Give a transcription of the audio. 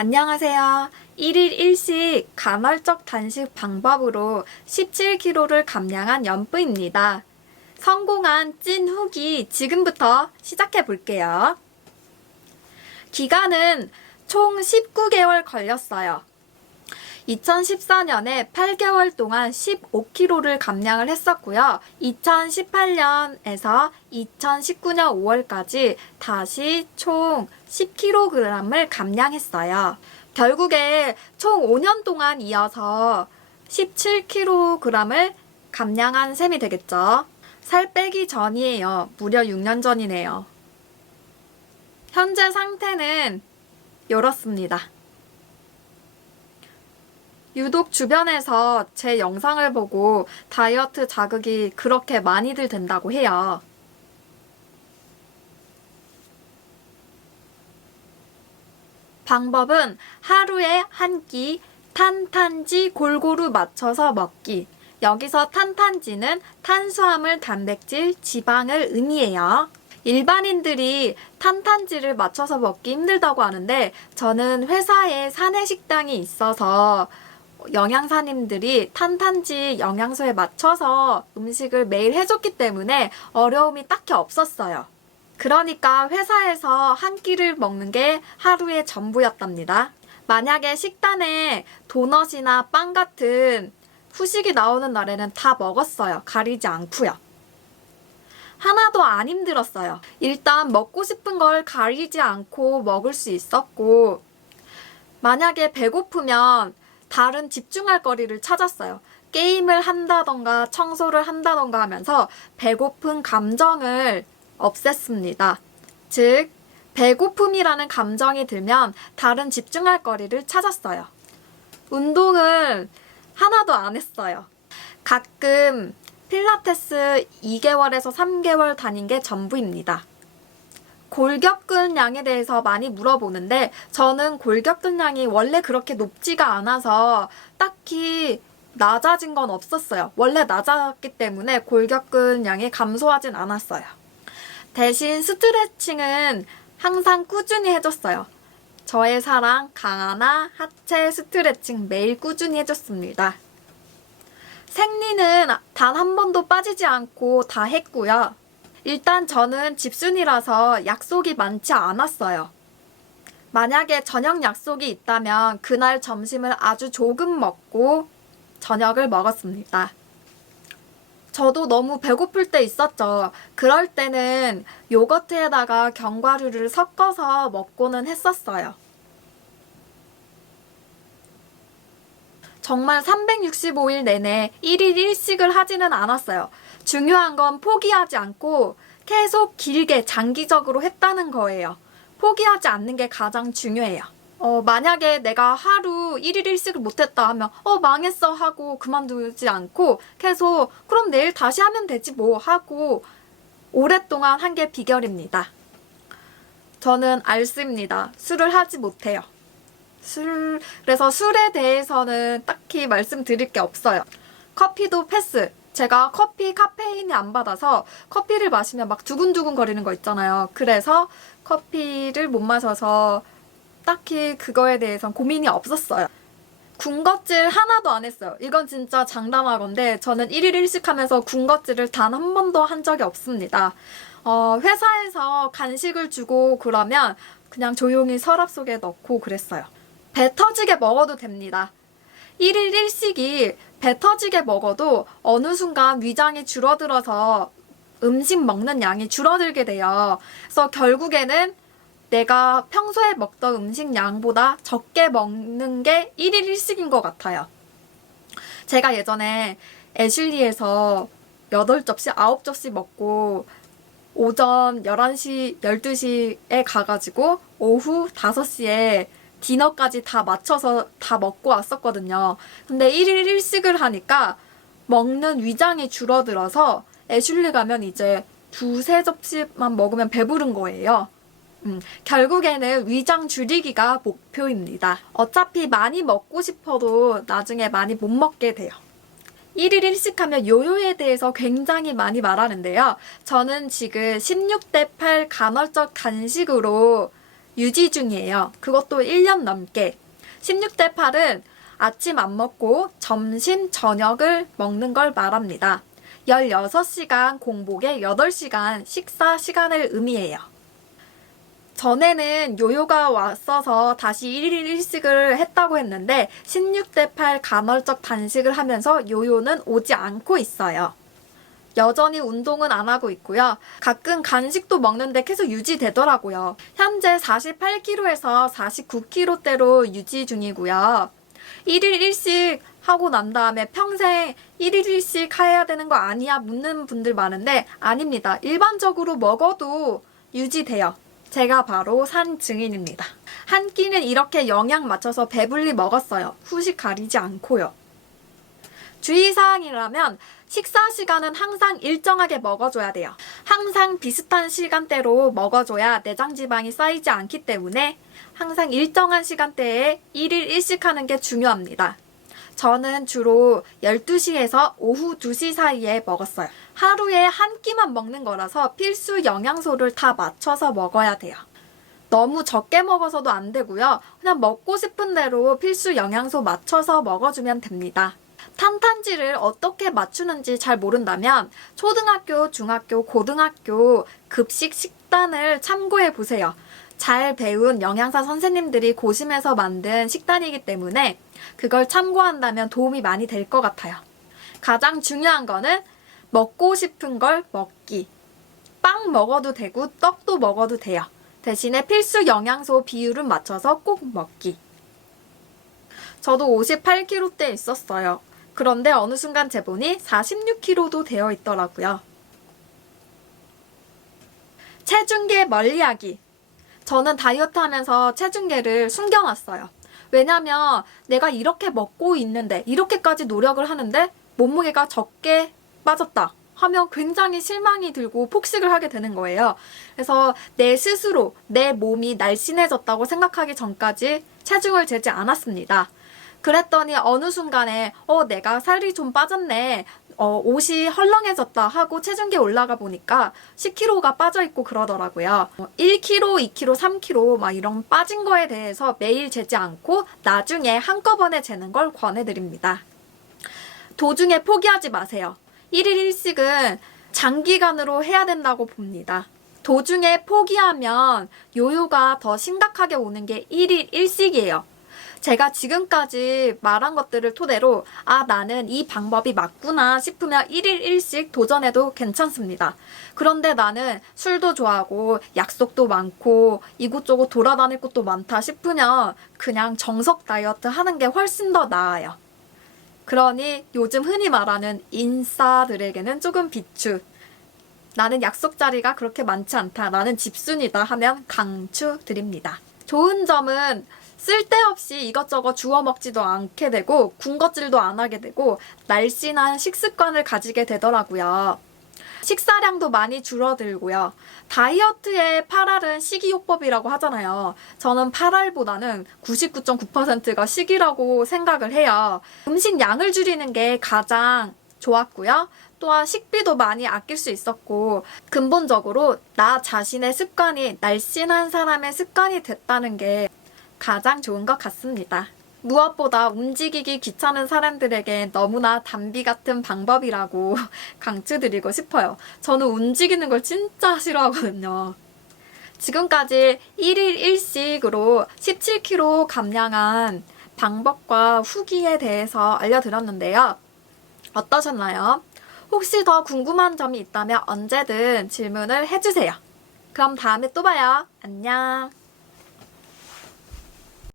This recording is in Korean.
안녕하세요. 1일 1식 간헐적 단식 방법으로 17kg를 감량한 연뿌입니다. 성공한 찐 후기 지금부터 시작해 볼게요. 기간은 총 19개월 걸렸어요. 2014년에 8개월 동안 15kg를 감량을 했었고요. 2018년에서 2019년 5월까지 다시 총 10kg을 감량했어요. 결국에 총 5년 동안 이어서 17kg을 감량한 셈이 되겠죠. 살 빼기 전이에요. 무려 6년 전이네요. 현재 상태는 이렇습니다. 유독 주변에서 제 영상을 보고 다이어트 자극이 그렇게 많이들 된다고 해요. 방법은 하루에 한 끼 탄탄지 골고루 맞춰서 먹기. 여기서 탄탄지는 탄수화물, 단백질, 지방을 의미해요. 일반인들이 탄탄지를 맞춰서 먹기 힘들다고 하는데 저는 회사에 사내식당이 있어서 영양사님들이 탄탄지 영양소에 맞춰서 음식을 매일 해줬기 때문에 어려움이 딱히 없었어요. 그러니까 회사에서 한 끼를 먹는 게 하루의 전부였답니다. 만약에 식단에 도넛이나 빵 같은 후식이 나오는 날에는 다 먹었어요. 가리지 않고요. 하나도 안 힘들었어요. 일단 먹고 싶은 걸 가리지 않고 먹을 수 있었고, 만약에 배고프면 다른 집중할 거리를 찾았어요. 게임을 한다던가 청소를 한다던가 하면서 배고픈 감정을 없앴습니다. 즉, 배고픔이라는 감정이 들면 다른 집중할 거리를 찾았어요. 운동을 하나도 안 했어요. 가끔 필라테스 2개월에서 3개월 다닌 게 전부입니다. 골격근량에 대해서 많이 물어보는데 저는 골격근량이 원래 그렇게 높지가 않아서 딱히 낮아진 건 없었어요. 원래 낮았기 때문에 골격근량이 감소하진 않았어요. 대신 스트레칭은 항상 꾸준히 해줬어요. 저의 사랑 강하나 하체 스트레칭 매일 꾸준히 해줬습니다. 생리는 단 한 번도 빠지지 않고 다 했고요. 일단 저는 집순이라서 약속이 많지 않았어요. 만약에 저녁 약속이 있다면 그날 점심을 아주 조금 먹고 저녁을 먹었습니다. 저도 너무 배고플 때 있었죠. 그럴 때는 요거트에다가 견과류를 섞어서 먹고는 했었어요. 정말 365일 내내 1일 1식을 하지는 않았어요. 중요한 건 포기하지 않고 계속 길게 장기적으로 했다는 거예요. 포기하지 않는 게 가장 중요해요. 만약에 내가 하루 1일 1식을 못했다 하면 망했어 하고 그만두지 않고 계속 그럼 내일 다시 하면 되지 뭐 하고 오랫동안 한 게 비결입니다. 저는 알습니다. 술을 하지 못해요. 그래서 술에 대해서는 딱히 말씀드릴 게 없어요. 커피도 패스. 제가 커피 카페인이 안 받아서 커피를 마시면 막 두근두근 거리는 거 있잖아요. 그래서 커피를 못 마셔서 딱히 그거에 대해선 고민이 없었어요. 군것질 하나도 안 했어요. 이건 진짜 장담하건데 저는 1일 1식 하면서 군것질을 단 한 번도 한 적이 없습니다. 회사에서 간식을 주고 그러면 그냥 조용히 서랍 속에 넣고 그랬어요. 배 터지게 먹어도 됩니다. 1일 1식이 배 터지게 먹어도 어느 순간 위장이 줄어들어서 음식 먹는 양이 줄어들게 돼요. 그래서 결국에는 내가 평소에 먹던 음식 양보다 적게 먹는 게 1일 1식인 것 같아요. 제가 예전에 애슐리에서 8접시, 9접시 먹고 오전 11시, 12시에 가가지고 오후 5시에 디너까지 다 맞춰서 다 먹고 왔었거든요. 근데 1일 1식을 하니까 먹는 위장이 줄어들어서 애슐리 가면 이제 2-3접시만 먹으면 배부른 거예요. 결국에는 위장 줄이기가 목표입니다. 어차피 많이 먹고 싶어도 나중에 많이 못 먹게 돼요. 1일 1식 하면 요요에 대해서 굉장히 많이 말하는데요. 저는 지금 16대8 간헐적 단식으로 유지 중이에요. 그것도 1년 넘게. 16대 8은 아침 안 먹고 점심, 저녁을 먹는 걸 말합니다. 16시간 공복에 8시간 식사 시간을 의미해요. 전에는 요요가 왔어서 다시 1일 1식을 했다고 했는데 16대 8 간헐적 단식을 하면서 요요는 오지 않고 있어요. 여전히 운동은 안 하고 있고요. 가끔 간식도 먹는데 계속 유지되더라고요. 현재 48kg에서 49kg대로 유지 중이고요. 1일 1식 하고 난 다음에 평생 1일 1식 해야 되는 거 아니야? 묻는 분들 많은데 아닙니다. 일반적으로 먹어도 유지돼요. 제가 바로 산 증인입니다. 한 끼는 이렇게 영양 맞춰서 배불리 먹었어요. 후식 가리지 않고요. 주의사항이라면 식사 시간은 항상 일정하게 먹어줘야 돼요. 항상 비슷한 시간대로 먹어줘야 내장 지방이 쌓이지 않기 때문에 항상 일정한 시간대에 1일 1식 하는 게 중요합니다. 저는 주로 12시에서 오후 2시 사이에 먹었어요. 하루에 한 끼만 먹는 거라서 필수 영양소를 다 맞춰서 먹어야 돼요. 너무 적게 먹어서도 안 되고요. 그냥 먹고 싶은 대로 필수 영양소 맞춰서 먹어주면 됩니다. 탄탄지를 어떻게 맞추는지 잘 모른다면 초등학교, 중학교, 고등학교 급식 식단을 참고해 보세요. 잘 배운 영양사 선생님들이 고심해서 만든 식단이기 때문에 그걸 참고한다면 도움이 많이 될 것 같아요. 가장 중요한 거는 먹고 싶은 걸 먹기. 빵 먹어도 되고 떡도 먹어도 돼요. 대신에 필수 영양소 비율을 맞춰서 꼭 먹기. 저도 58kg대 있었어요. 그런데 어느 순간 재보니 46kg도 되어 있더라고요. 체중계 멀리하기. 저는 다이어트 하면서 체중계를 숨겨놨어요. 왜냐면 내가 이렇게 먹고 있는데 이렇게까지 노력을 하는데 몸무게가 적게 빠졌다 하면 굉장히 실망이 들고 폭식을 하게 되는 거예요. 그래서 내 스스로 내 몸이 날씬해졌다고 생각하기 전까지 체중을 재지 않았습니다. 그랬더니 어느 순간에 내가 살이 좀 빠졌네. 옷이 헐렁해졌다 하고 체중계 올라가 보니까 10kg가 빠져있고 그러더라고요. 1kg, 2kg, 3kg 막 이런 빠진 거에 대해서 매일 재지 않고 나중에 한꺼번에 재는 걸 권해드립니다. 도중에 포기하지 마세요. 1일 1식은 장기간으로 해야 된다고 봅니다. 도중에 포기하면 요요가 더 심각하게 오는 게 1일 1식이에요. 제가 지금까지 말한 것들을 토대로 나는 이 방법이 맞구나 싶으면 1일 1식 도전해도 괜찮습니다. 그런데 나는 술도 좋아하고 약속도 많고 이곳저곳 돌아다닐 것도 많다 싶으면 그냥 정석 다이어트 하는 게 훨씬 더 나아요. 그러니 요즘 흔히 말하는 인싸들에게는 조금 비추. 나는 약속 자리가 그렇게 많지 않다. 나는 집순이다 하면 강추드립니다. 좋은 점은 쓸데없이 이것저것 주워 먹지도 않게 되고 군것질도 안 하게 되고 날씬한 식습관을 가지게 되더라고요. 식사량도 많이 줄어들고요. 다이어트의 8알은 식이요법이라고 하잖아요. 저는 8알보다는 99.9%가 식이라고 생각을 해요. 음식 양을 줄이는 게 가장 좋았고요. 또한 식비도 많이 아낄 수 있었고 근본적으로 나 자신의 습관이 날씬한 사람의 습관이 됐다는 게 가장 좋은 것 같습니다. 무엇보다 움직이기 귀찮은 사람들에게 너무나 단비 같은 방법이라고 강추드리고 싶어요. 저는 움직이는 걸 진짜 싫어하거든요. 지금까지 1일 1식으로 17kg 감량한 방법과 후기에 대해서 알려드렸는데요. 어떠셨나요? 혹시 더 궁금한 점이 있다면 언제든 질문을 해주세요. 그럼 다음에 또 봐요. 안녕.